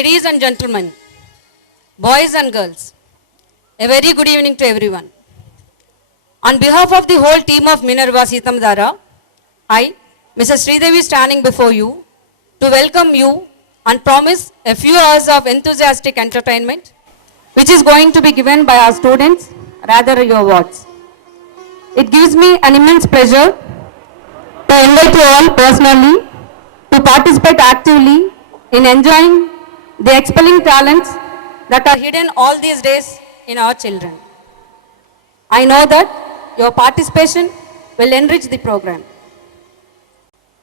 Ladies and gentlemen, boys and girls, a very good evening to everyone. On behalf of the whole team of Minerva Seethamdara, I, Mrs. Sridevi, standing before you to welcome you and promise a few hours of enthusiastic entertainment, which is going to be given by our students, rather your words. It gives me an immense pleasure to invite you all personally to participate actively in enjoying the expelling talents that are hidden all these days in our children. I know that your participation will enrich the program.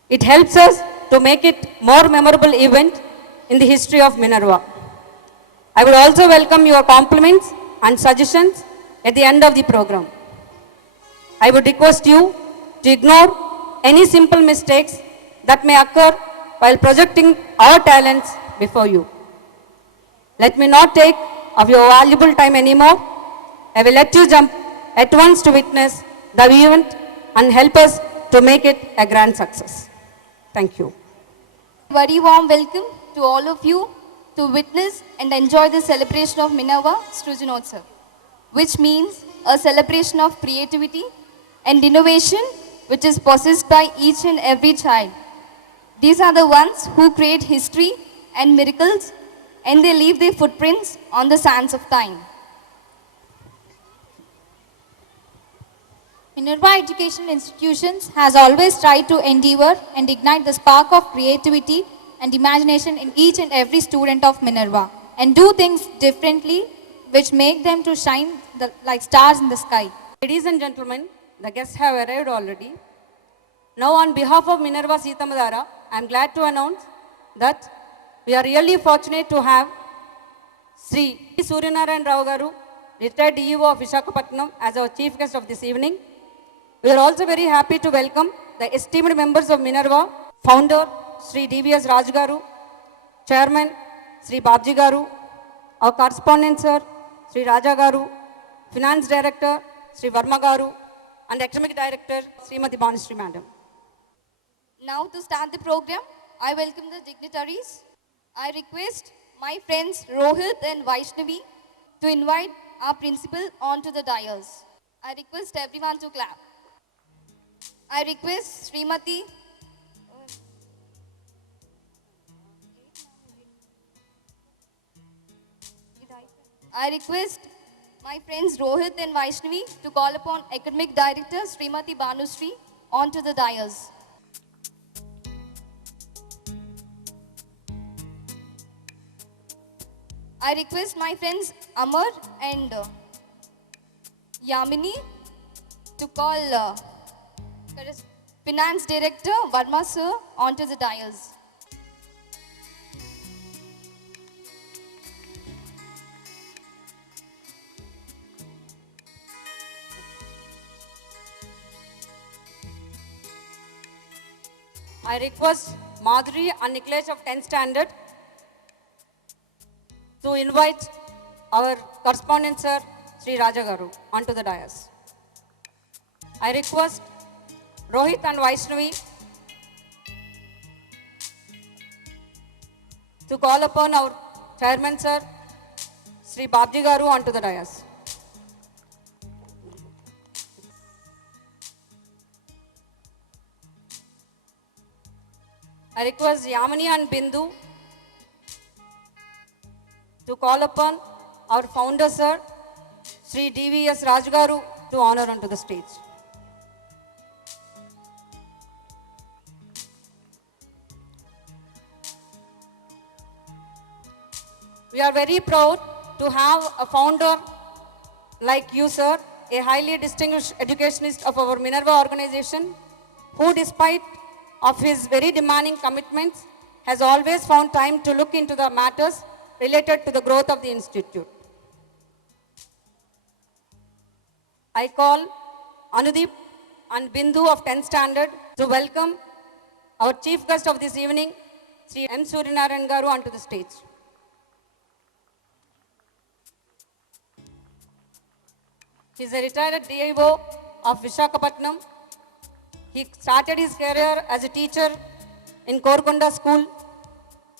It helps us to make it more memorable event in the history of Minerva. I would also welcome your compliments and suggestions at the end of the program. I would request you to ignore any simple mistakes that may occur while projecting our talents before you. Let me not take of your valuable time anymore. I will let you jump at once to witness the event and help us to make it a grand success. Thank you. Very warm welcome to all of you to witness and enjoy the celebration of Minerva Srujanotsav, which means a celebration of creativity and innovation which is possessed by each and every child. These are the ones who create history and miracles, and they leave their footprints on the sands of time. Minerva Educational Institutions has always tried to endeavor and ignite the spark of creativity and imagination in each and every student of Minerva and do things differently which make them to shine like stars in the sky. Ladies and gentlemen, the guests have arrived already. Now on behalf of Minerva Seethamdara, I am glad to announce that we are really fortunate to have Sri Suryanarayan Rao Garu, retired DEO of Visakhapatnam, as our chief guest of this evening. We are also very happy to welcome the esteemed members of Minerva, founder Sri DVS Raj Garu, chairman Sri Babji Garu, our correspondent sir Sri Raja Garu, finance director Sri Varma Garu, and academic director Srimati Banushree Madam. Now to start the program, I welcome the dignitaries. I request my friends Rohit and Vaishnavi to invite our principal onto the dais. I request everyone to clap. I request Srimati I request my friends Rohit and Vaishnavi to call upon academic director Srimati Banushree onto the dais. I request my friends Amar and Yamini to call Finance Director Varma sir onto the dais. I request Madhuri and Niklesh of 10th standard to invite our correspondent sir Sri Raja Garu onto the dais. I request Rohit and Vaishnavi to call upon our chairman sir Sri Babji Garu onto the dais. I request Yamini and Bindu to call upon our founder sir Sri DVS Raj Garu to honor onto the stage. We are very proud to have a founder like you, sir, a highly distinguished educationist of our Minerva organization, who despite of his very demanding commitments has always found time to look into the matters related to the growth of the institute. I call Anudeep and Bindu of 10th standard to welcome our chief guest of this evening, Sri M. Suryanarayan Garu, onto the stage. He is a retired DIO of Visakhapatnam. He started his career as a teacher in Korkonda School.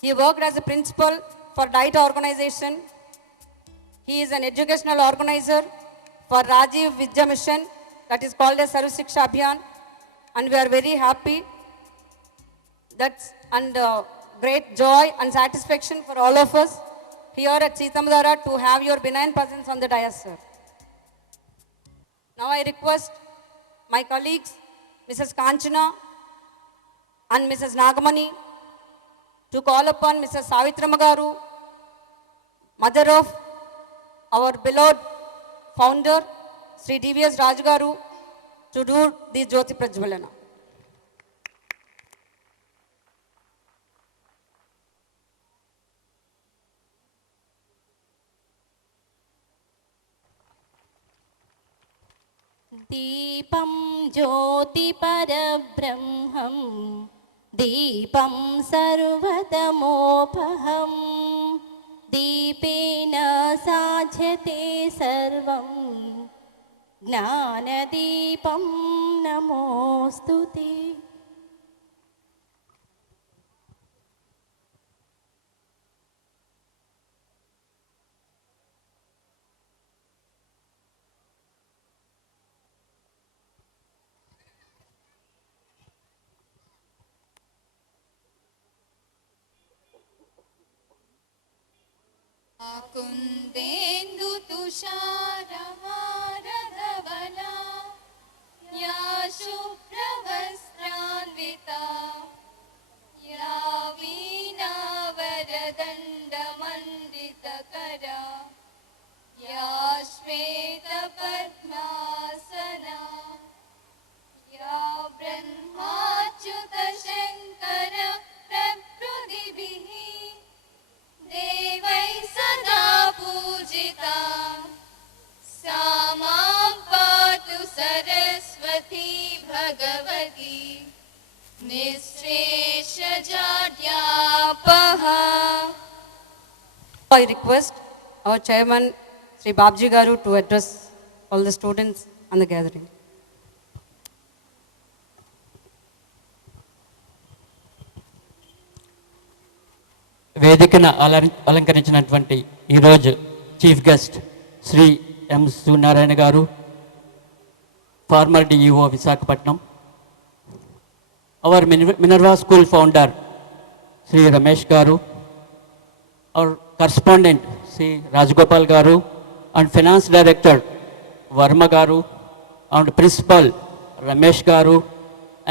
He worked as a principal for diet organization. He is an educational organizer for Rajiv Vidya Mission, that is called as Sarv Shiksha Abhiyan, and we are very happy. That's and great joy and satisfaction for all of us here at Seethammadhara to have your benign presence on the dais, sir. Now I request my colleagues, Mrs. Kanchana and Mrs. Nagamani, to call upon Mrs. Savitramma Garu, mother of our beloved founder, Sri DVS Raju Garu, to do the Jyoti Prajwalana. दीपं ज्योतिपरब्रह्मं दीपं सर्वतमोपहं दीपेन साध्यते सर्वं ज्ञानदीपं नमोऽस्तु ते। कुन्देन्दु तुषारहारधवला या शुभ्रवस्त्रान्विता या वीणावरदण्डमण्डितकरा या श्वेतपद्मासना या ब्रह्माच्युतशङ्कर प्रभृतिभिः देवै सदा पूजिता सा मां पातु सरस्वती भगवती निःशेषजाड्यापहा. I request our chairman, Sri Babji Garu, to address all the students and the gathering. వేదికను అలంకరించినటువంటి ఈరోజు chief guest Shri M Suryanarayana garu, former DEO Visakhapatnam, our Minerva school founder Shri Ramesh garu, our correspondent Shri రాజగోపాల్ గారు, అండ్ ఫైనాన్స్ డైరెక్టర్ వర్మ గారు, అండ్ ప్రిన్సిపల్ రమేష్ గారు,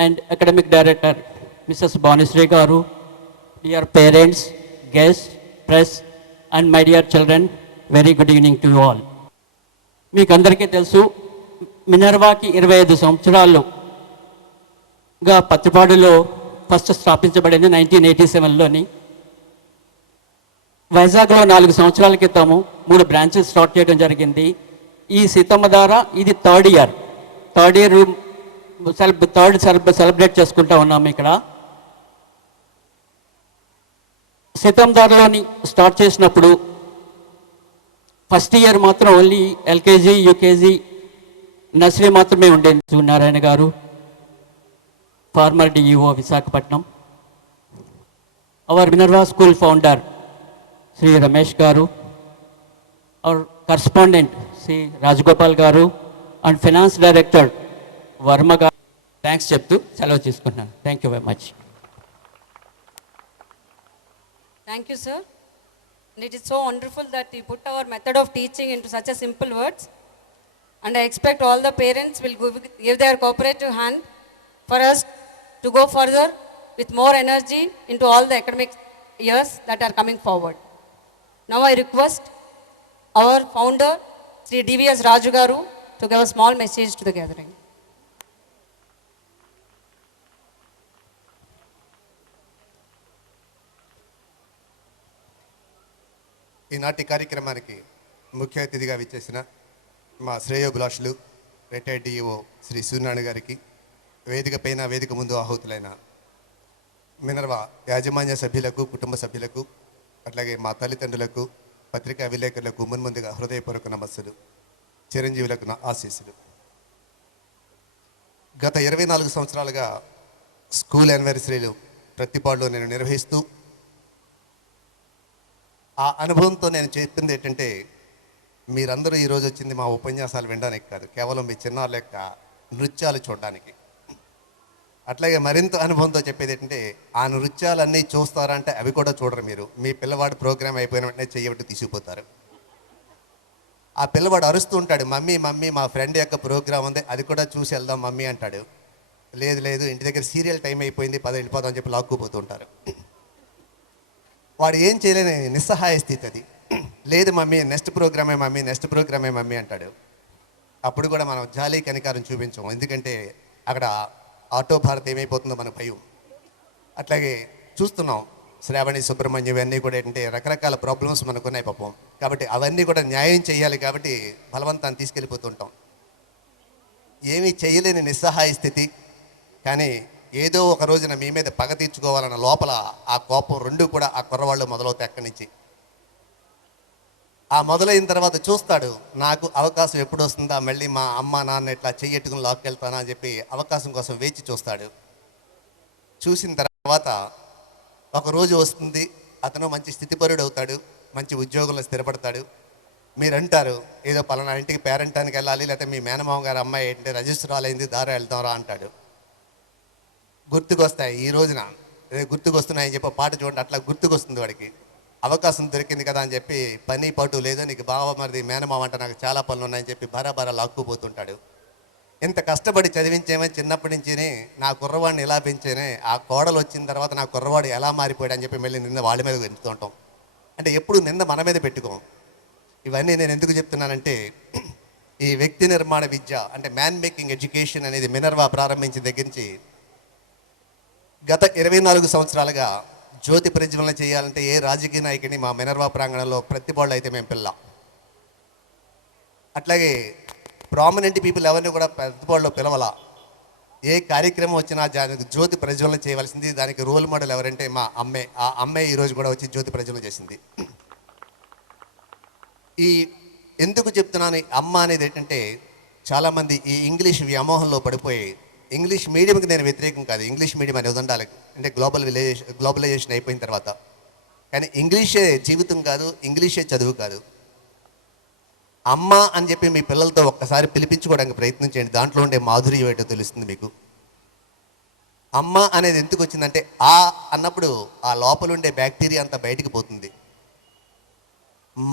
and academic director Mrs Bhanusri గారు, dear parents, guests, press, and my dear children, very good evening to you all. మీకు అందరికీ తెలుసు, మినర్వాకి 25 సంవత్సరాలుగా పత్తిపాడులో ఫస్ట్ స్థాపించబడింది 1987లోని. వైజాగ్లో 4 సంవత్సరాల క్రితము 3 బ్రాంచెస్ స్టార్ట్ చేయడం జరిగింది. ఈ సీతమ్మధార ఇది థర్డ్ ఇయర్ సెలబ్రేట్ చేసుకుంటా ఉన్నాము. ఇక్కడ సీతమ్మధారలోని స్టార్ట్ చేసినప్పుడు ఫస్ట్ ఇయర్ మాత్రం ఓన్లీ ఎల్కేజీ, యూకేజీ, నర్సరీ మాత్రమే ఉండేది. Suryanarayana garu, former DEO Visakhapatnam, our Minerva school founder Shri Ramesh garu, our correspondent Shri రాజగోపాల్ గారు, అండ్ ఫైనాన్స్ డైరెక్టర్ వర్మ గారు థ్యాంక్స్ చెప్తూ సెలవు తీసుకుంటున్నాను. Thank you very much. Thank you, sir. And it is so wonderful that you put our method of teaching into such a simple words. And I expect all the parents will give their cooperative hand for us to go further with more energy into all the academic years that are coming forward. Now I request our founder, Sri DVS Raju Garu, to give a small message to the gathering. ఈనాటి కార్యక్రమానికి ముఖ్య అతిథిగా విచ్చేసిన మా శ్రేయోభిలాషులు retired DEO Shri సూర్యనారాయణ గారికి, వేదిక పైన వేదిక ముందు ఆహుతులైన మినర్వా యాజమాన్య సభ్యులకు, కుటుంబ సభ్యులకు, అట్లాగే మా తల్లిదండ్రులకు, పత్రికా విలేకరులకు మున్ముందుగా హృదయపూర్వక నమస్సులు, చిరంజీవులకు నా ఆశీస్సులు. గత 24 సంవత్సరాలుగా స్కూల్ యానివర్సరీలు ప్రతిపాడులో నేను నిర్వహిస్తూ ఆ అనుభవంతో నేను చెప్పింది ఏంటంటే, మీరందరూ ఈరోజు వచ్చింది మా ఉపన్యాసాలు వినడానికి కాదు, కేవలం మీ చిన్నారుల యొక్క నృత్యాలు చూడడానికి. అట్లాగే మరింత అనుభవంతో చెప్పేది ఏంటంటే, ఆ నృత్యాలన్నీ చూస్తారంటే అవి కూడా చూడరు మీరు. మీ పిల్లవాడు ప్రోగ్రామ్ అయిపోయిన వెంటనే చెయ్యబట్టి తీసుకుపోతారు. ఆ పిల్లవాడు అరుస్తూ ఉంటాడు, మమ్మీ మమ్మీ మా ఫ్రెండ్ యొక్క ప్రోగ్రామ్ ఉంది, అది కూడా చూసి వెళ్దాం మమ్మీ అంటాడు. లేదు లేదు ఇంటి దగ్గర సీరియల్ టైం అయిపోయింది, వెళ్ళిపోదాం అని చెప్పి లాక్కుపోతూ ఉంటారు. వాడు ఏం చేయలేని నిస్సహాయ స్థితి అది. లేదు మమ్మీ నెక్స్ట్ ప్రోగ్రామే మమ్మీ అంటాడు. అప్పుడు కూడా మనం జాలి కనికారం చూపించాం, ఎందుకంటే అక్కడ ఆటో భారత్ ఏమైపోతుందో మనకు భయం. అట్లాగే చూస్తున్నాం శ్రావణి సుబ్రహ్మణ్యం ఇవన్నీ కూడా ఏంటంటే రకరకాల ప్రాబ్లమ్స్ మనకున్నాయి పాపం. కాబట్టి అవన్నీ కూడా న్యాయం చేయాలి కాబట్టి బలవంతాన్ని తీసుకెళ్ళిపోతుంటాం. ఏమీ చేయలేని నిస్సహాయ స్థితి. కానీ ఏదో ఒక రోజున మీ మీద పగ తీర్చుకోవాలన్న లోపల ఆ కోపం రెండు కూడా ఆ కుర్రవాళ్ళు మొదలవుతాయి అక్కడి నుంచి. ఆ మొదలైన తర్వాత చూస్తాడు, నాకు అవకాశం ఎప్పుడు వస్తుందా, మళ్ళీ మా అమ్మ నాన్న ఇట్లా చెయ్యట్టుకుని లాక్కెళ్తానా అని చెప్పి అవకాశం కోసం వేచి చూస్తాడు. చూసిన తర్వాత ఒక రోజు వస్తుంది, అతను మంచి స్థితిపరుడు అవుతాడు, మంచి ఉద్యోగంలో స్థిరపడతాడు. మీరు అంటారు ఏదో పలానా ఇంటికి పేరెంటానికి వెళ్ళాలి, లేకపోతే మీ మేనమామ గారు అమ్మాయి ఏంటంటే రిజిస్టర్ అయింది, దారా వెళ్తాంరా అంటాడు. గుర్తుకొస్తాయి ఈ రోజున, గుర్తుకొస్తున్నాయని చెప్పి పాట చూడండి, అట్లా గుర్తుకొస్తుంది వాడికి. అవకాశం దొరికింది కదా అని చెప్పి పని పాటు లేదో, నీకు బావ మరిది మేనమామ అంటే నాకు చాలా పనులు ఉన్నాయని చెప్పి బరాబరా లాక్కుపోతుంటాడు. ఇంత కష్టపడి చదివించేమని చిన్నప్పటి నుంచినే నా కుర్రవాడిని ఎలా పెంచేనే, ఆ కోడలు వచ్చిన తర్వాత నా కుర్రవాడు ఎలా మారిపోయాడు అని చెప్పి మళ్ళీ నిన్న వాళ్ళ మీద పెంచుతూ ఉంటాం. అంటే ఎప్పుడు నిన్న మన మీద పెట్టుకోం. ఇవన్నీ నేను ఎందుకు చెప్తున్నానంటే, ఈ వ్యక్తి నిర్మాణ విద్య అంటే మ్యాన్ మేకింగ్ ఎడ్యుకేషన్ అనేది మినర్వా ప్రారంభించిన దగ్గర నుంచి గత 24 సంవత్సరాలుగా జ్యోతి ప్రజ్వలన చేయాలంటే ఏ రాజకీయ నాయకుని మా మినర్వా ప్రాంగణంలో ప్రతిపాళ్ళు అయితే మేము పిల్ల. అట్లాగే ప్రామినెంట్ పీపుల్ ఎవరిని కూడా ప్రతిపాళ్ళలో పిలవాల. ఏ కార్యక్రమం వచ్చినా జ్యోతి ప్రజ్వలన చేయవలసింది. దానికి రోల్ మోడల్ ఎవరంటే మా అమ్మే. ఆ అమ్మే ఈరోజు కూడా వచ్చి జ్యోతి ప్రజ్వలన చేసింది. ఈ ఎందుకు చెప్తున్నాను అమ్మ అనేది ఏంటంటే, చాలామంది ఈ ఇంగ్లీష్ వ్యామోహంలో పడిపోయి, ఇంగ్లీష్ మీడియంకి నేను వ్యతిరేకం కాదు, ఇంగ్లీష్ మీడియం అనేది ఉండాలి అంటే గ్లోబలైజేషన్ అయిపోయిన తర్వాత. కానీ ఇంగ్లీషే జీవితం కాదు, ఇంగ్లీషే చదువు కాదు. అమ్మ అని చెప్పి మీ పిల్లలతో ఒక్కసారి పిలిపించుకోవడానికి ప్రయత్నం చేయండి, దాంట్లో ఉండే మాధుర్యం ఏంటో తెలుస్తుంది మీకు. అమ్మ అనేది ఎందుకు వచ్చిందంటే, ఆ అన్నప్పుడు ఆ లోపల ఉండే బ్యాక్టీరియా అంతా బయటికి పోతుంది.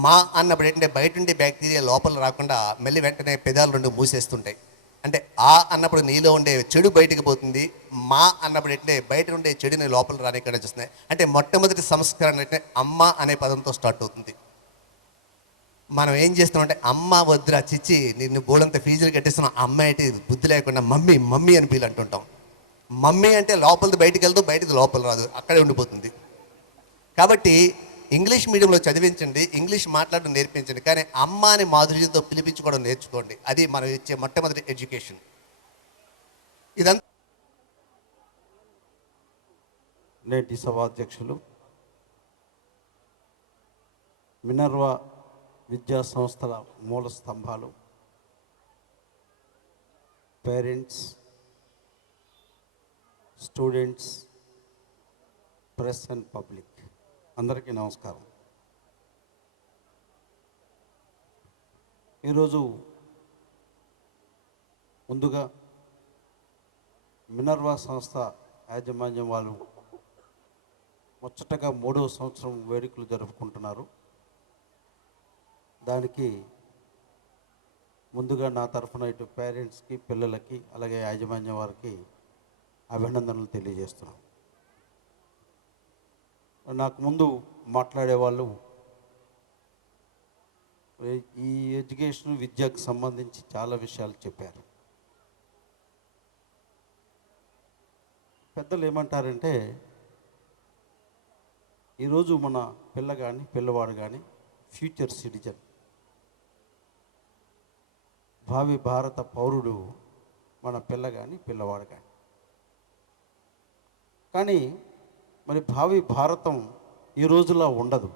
మా అన్నప్పుడు ఏంటంటే బయట ఉండే బ్యాక్టీరియా లోపల రాకుండా మళ్ళీ వెంటనే పెదాలు రెండు మూసేస్తుంటాయి. అంటే ఆ అన్నప్పుడు నీలో ఉండే చెడు బయటకు పోతుంది. మా అన్నప్పుడు ఏంటంటే బయట ఉండే చెడుని లోపల రానిక్కడ చూస్తున్నాయి. అంటే మొట్టమొదటి సంస్కరణ అంటే అమ్మ అనే పదంతో స్టార్ట్ అవుతుంది. మనం ఏం చేస్తున్నాం అంటే, అమ్మ వద్దురా చిచ్చి నిన్ను బోలంత ఫీజులు కట్టిస్తున్నాం, అమ్మ అయితే బుద్ధి లేకుండా మమ్మీ మమ్మీ అని పిల్లి అంటుంటాం. మమ్మీ అంటే లోపలిది బయటికి వెళ్తూ బయటది లోపల రాదు, అక్కడే ఉండిపోతుంది. కాబట్టి ఇంగ్లీష్ మీడియంలో చదివించండి, ఇంగ్లీష్ మాట్లాడడం నేర్పించండి, కానీ అమ్మ అని మాధుర్యంతో పిలిపించుకోవడం నేర్చుకోండి. అది మనం ఇచ్చే మొట్టమొదటి ఎడ్యుకేషన్. ఇదంతా నేటి సభాధ్యక్షులు, మినర్వా విద్యా సంస్థల మూల స్తంభాలు, parents, students, press and public అందరికీ నమస్కారం. ఈరోజు ముందుగా మినర్వా సంస్థ యాజమాన్యం వాళ్ళు ముచ్చటగా 3వ సంవత్సరం వేడుకలు జరుపుకుంటున్నారు. దానికి ముందుగా నా తరఫున ఇటు పేరెంట్స్కి, పిల్లలకి, అలాగే యాజమాన్యం వారికి అభినందనలు తెలియజేస్తున్నాను. నాకు ముందు మాట్లాడేవాళ్ళు ఈ ఎడ్యుకేషన్ విద్యకు సంబంధించి చాలా విషయాలు చెప్పారు. పెద్దలు ఏమంటారంటే, ఈరోజు మన పిల్ల కానీ పిల్లవాడు కానీ ఫ్యూచర్ సిటిజన్, భావి భారత పౌరుడు మన పిల్ల కానీ పిల్లవాడు కానీ. కానీ మరి భావి భారతం ఈ రోజులా ఉండదు.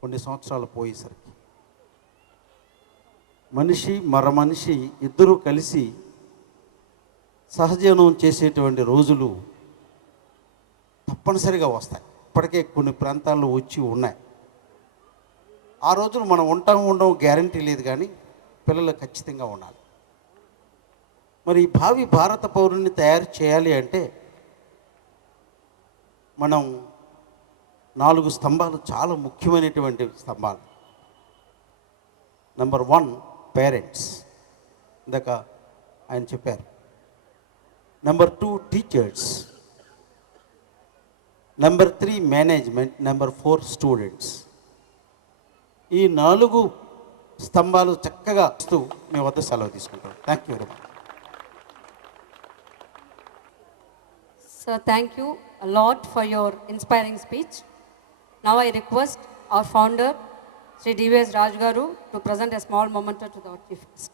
కొన్ని సంవత్సరాలు పోయేసరికి మనిషి మరమనిషి ఇద్దరూ కలిసి సహజీవనం చేసేటువంటి రోజులు తప్పనిసరిగా వస్తాయి. ఇప్పటికే కొన్ని ప్రాంతాల్లో వచ్చి ఉన్నాయి. ఆ రోజులు మనం ఉండడం గ్యారంటీ లేదు, కానీ పిల్లలు ఖచ్చితంగా ఉండాలి. మరి ఈ భావి భారత పౌరుని తయారు చేయాలి అంటే మనం 4 స్తంభాలు చాలా ముఖ్యమైనటువంటి స్తంభాలు. నెంబర్ 1 పేరెంట్స్, ఇందాక ఆయన చెప్పారు. నెంబర్ 2 టీచర్స్, నెంబర్ 3 మేనేజ్మెంట్, నెంబర్ 4 స్టూడెంట్స్. ఈ 4 స్తంభాలు చక్కగా ఇస్తూ మీ వద్ద సెలవు తీసుకుంటాం. Thank you very much. Sir, thank you a lot for your inspiring speech. Now I request our founder, Sri D.V.S. Raj Garu, to present a small memento to the chief guest.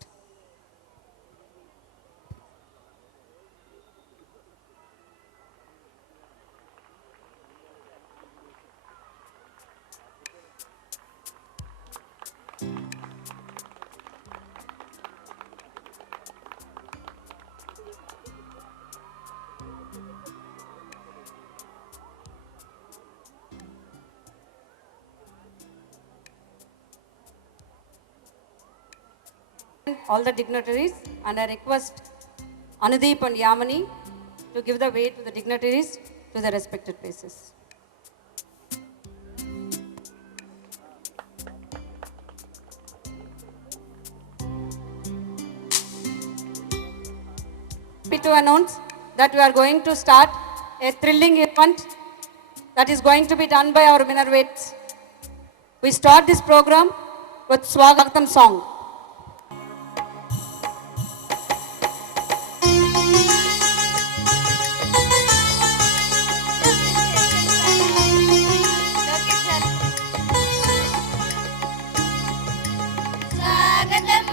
All the dignitaries, and I request Anudeep and Yamani to give the way to the dignitaries to their respected places. Happy to announce that we are going to start a thrilling event that is going to be done by our Minervates. We start this program with Swagatam song. స్వాగతం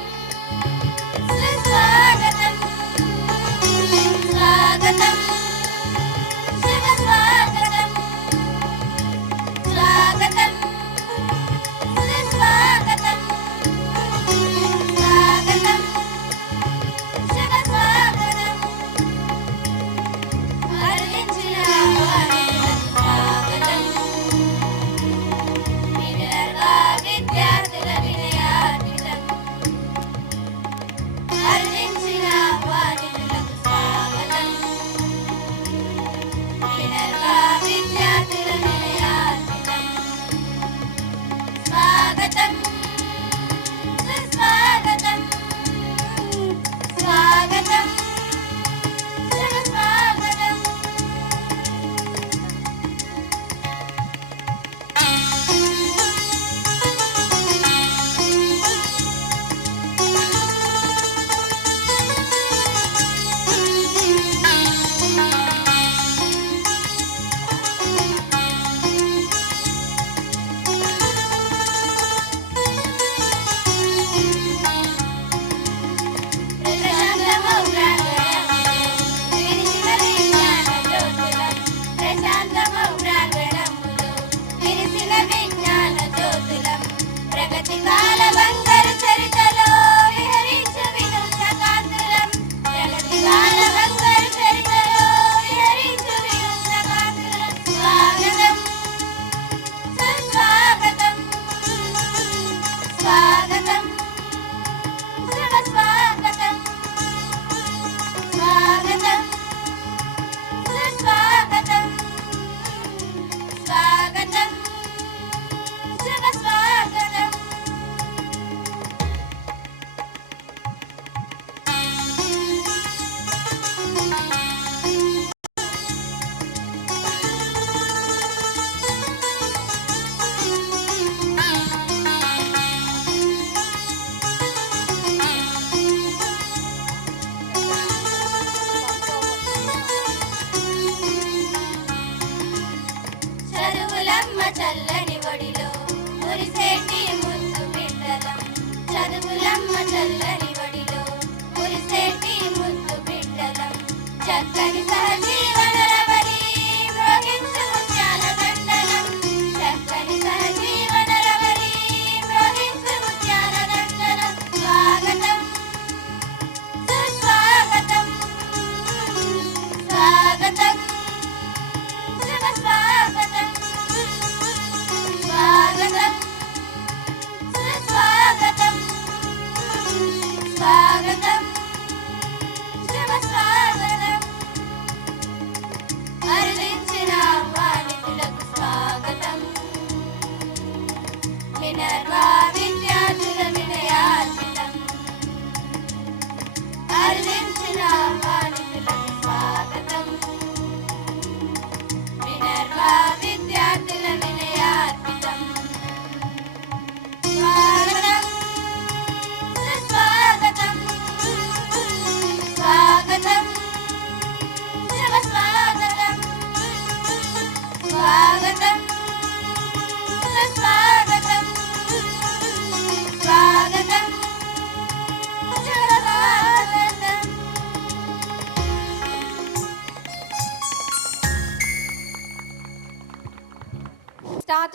సుస్వాగతం స్వాగతం శివ స్వాగతం స్వాగతం సుస్వాగతం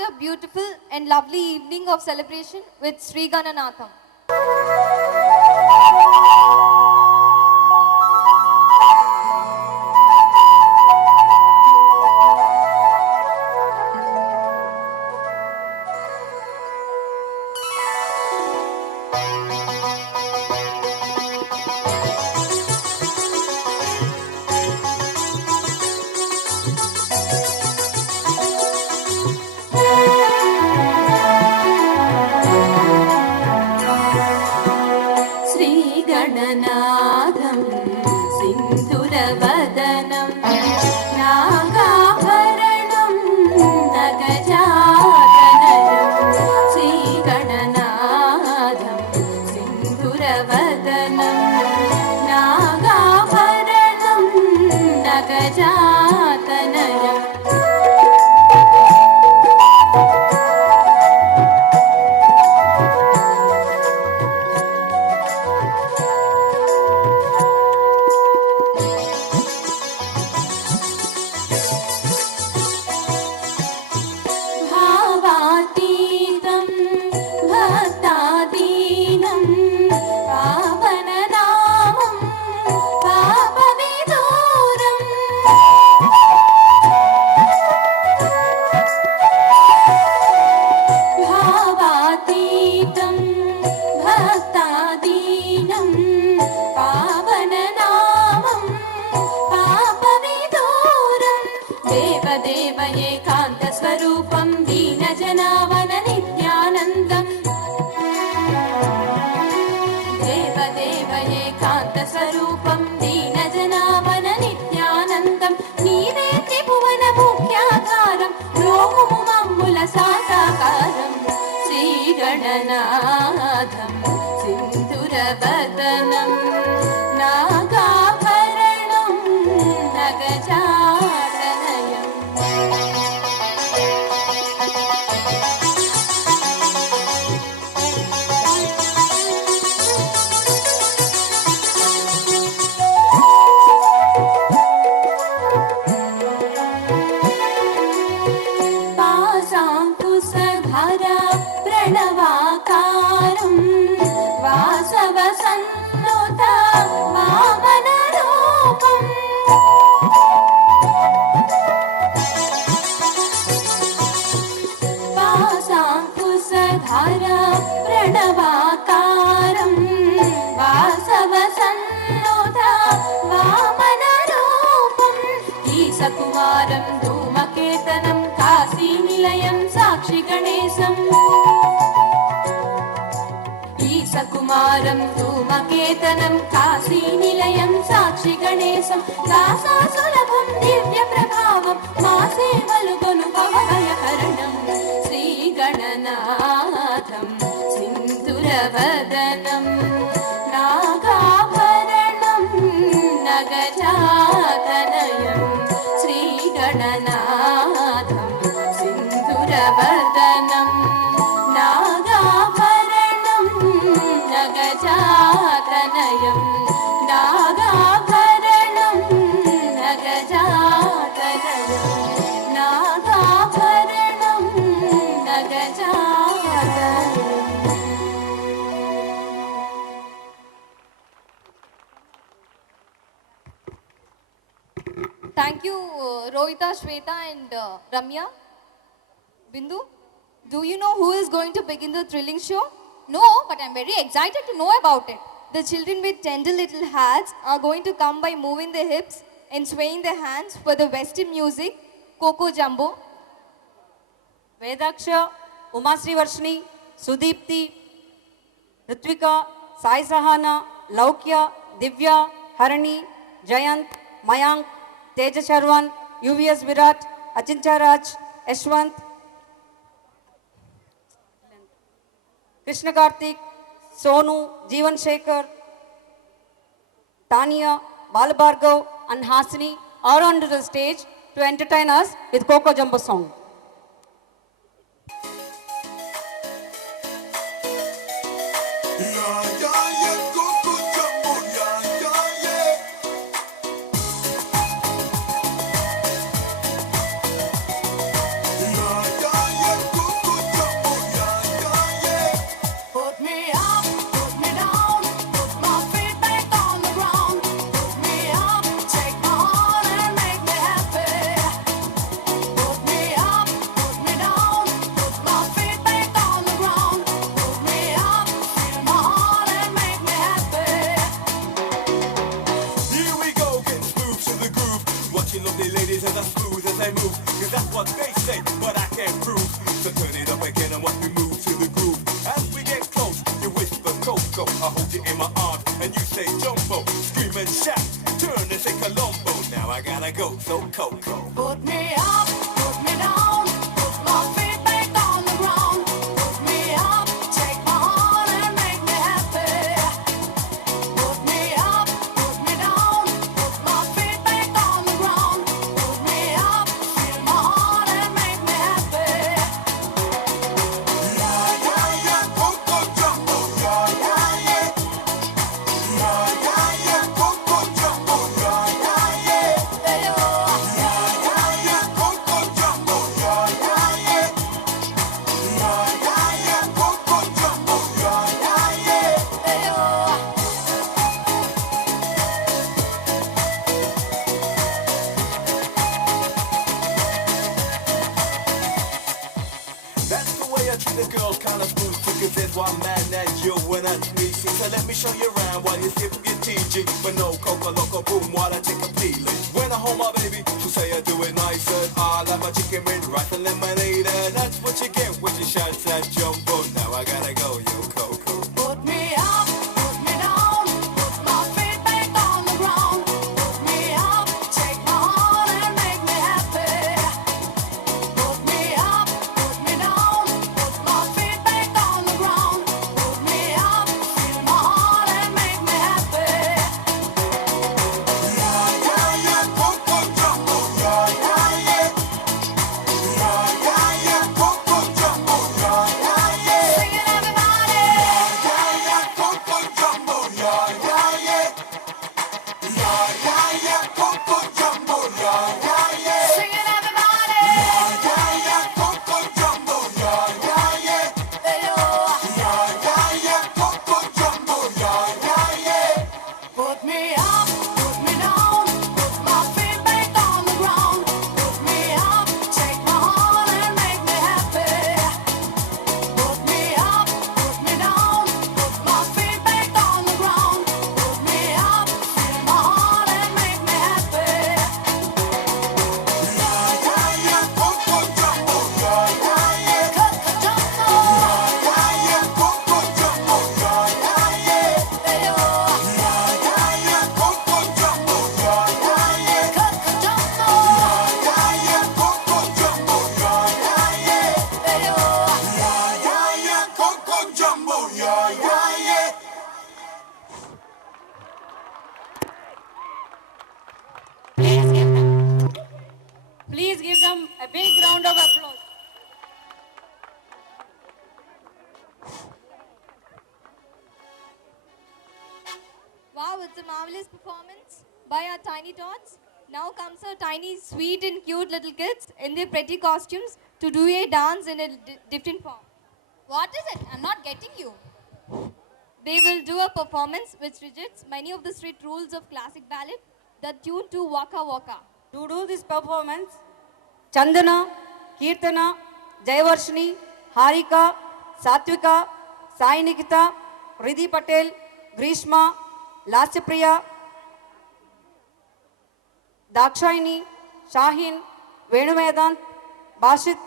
another beautiful and lovely evening of celebration with Sri Gananatham. श्रीगणनाथं सिन्धुरवदनं नागाभरणं नगजातनयं श्रीगणनाथं सिन्धुरवदनं नागाभरणं नगजातनयम् भावातीतं भक्तादीनं पावननामं पापविदूरम् भावातीतं भक्तादीनं पावननामं पापविदूरम् देवदेव एकान्तस्वरूपं दीनजनावन नित्यानन्दम् देवदेव एकान्तस्वरूपं दीनजनावन नित्यानन्दं नीवे त्रिभुवनमुख्याधारं रोमुमु मम्मुल साकाकारं श्रीगणनाथं सिन्धुरवदनं नागाभरणं नगजातनयम् पाशाङ्कुशधरा प्रणवाकारं वासवसन्नुता वामनरूपम् पाशाङ्कुशधरा प्रणवाकारं वासवसन्नुता वामनरूपम् ईशकुमारं धूमकेतनं काशीनिलयं साक्षिगणेशम् ईशकुमारं धूमकेतनं काशीनिलयं साक्षिगणेशं दासासुलभं दिव्यप्रभावं मासे वलुगुनु भवभयहरणं श्रीगणनाथं सिन्धुरवदनं नागाभरणं नगजातनयं श्रीगणनाथं सिन्धुरवदनं नागाभरणं नगजातनयं नागाभरणं नगजातनयं नागाभरणं नगजातनयम् Thank you, Rohita, Shweta, and Ramya. Bindu, do you know who is going to begin the thrilling show? No, but I'm very excited to know about it. The children with tender little hats are going to come by moving their hips and swaying their hands for the Western music, Coco Jumbo. వేదాక్ష, ఉమాశ్రీ వర్షిణి, సుదీప్తి, ఋత్విక, సాయి సహానా, లౌక్య, దివ్య, హరణి, జయంత్, మయాంక్, తేజ శర్వన్, యువిఎస్ విరాట్, అచించారాజ్, యశ్వంత్, కృష్ణ కార్తిక్, సోను, జీవన్ Shekhar, Tania, Balabhargav, and Hasini are onto the stage to entertain us with Coco Jumbo song. Yeah, in my arms and you say jumbo. Scream and shout, turn and say Colombo. Now I gotta go, so Coco. Put me up, put me down, put my feet back on the ground. Put me up, take my heart and make me happy. Put me up, put me down, put my feet back on the ground. Put me up, feel my heart and make me happy. Yeah, yeah, yeah, Coco Jumbo. Yeah, yeah, yeah. Yeah, yeah, yeah, Coco Jumbo. Yeah, yeah, yeah. Yeah, yeah, yeah, Coco Jumbo. Yeah, yeah, yeah. Yeah, yeah, yeah, Coco Jumbo. Yeah, yeah, yeah. That's the way I treat a girl, kinda smooth, because there's one man that you wanna meet. So let me show you around while you sip your TG. But no Coca Loco boom while I take a peeling. When I hold my baby, she say I do it nice and I like my chicken with rice and lemonade. And that's what you get when you shout that jumbo. Now I gotta go, yo Coco. Put me up, put me down, put my feet back on the ground. Put me up, take my heart and make me happy. Put me up, put me down, put my feet back on the ground. Put me up, feel my heart and make me happy. Yeah, yeah, yeah, Coco Jumbo. Yeah, yeah, yeah. Yeah, yeah, yeah, Coco Jumbo. Yeah, yeah, yeah. Sing it, everybody. Yeah, yeah, Coco Jumbo. Yeah, yeah, yeah. Yeah, yeah, yeah, Coco Jumbo. Yeah, yeah, yeah. Sing it, everybody. Yeah, yeah, Coco Jumbo. Yeah, yeah, yeah. Yeah, yeah, Coco Jumbo. Yeah, yeah, yeah. Put me up, put me down, put my feet back on the ground. Put me up, take my heart and make me happy. Put me up, put me down, put my feet back on the ground. Put me up, feel my heart and make me happy. Yeah, yeah, yeah, Coco Jumbo. Yeah, yeah, yeah. Coco Jumbo. Yeah, yeah, Coco Jumbo. Yeah, yeah, yeah. Yeah, yeah, yeah, Coco Jumbo. Yeah, yeah, yeah. Coco Jumbo. Yeah, yeah, Coco Jumbo. Yeah, yeah, yeah. Yeah, yeah, yeah, Coco Jumbo. Yeah, yeah, yeah. Please give them a big round of applause. Wow, it's a marvelous performance by our tiny tots. Now comes our tiny, sweet and cute little kids in their pretty costumes to do a dance in a different form. What is it? I'm not getting you. They will do a performance which rejects many of the strict rules of classic ballet, the tune to Waka Waka. To do this performance, Chandana, Kirtana, Jayavarshini, Harika, Satvika, Sai Nikita, Riddhi Patel, Grishma, Lasyapriya, Dakshayini, Shahin, Venuvedant, Bashit,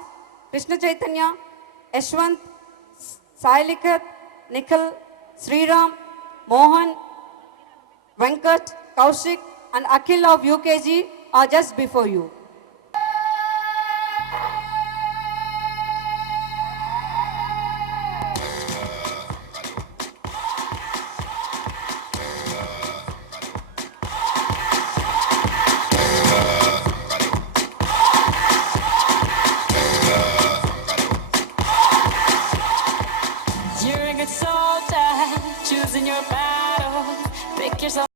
Krishna Chaitanya, Yashwant, Sai Likhat, Nikhil, Sriram, Mohan, Venkat, Kaushik and Akhil of UKG are just before you. You're a good soldier, choosing your battle. Pick yourself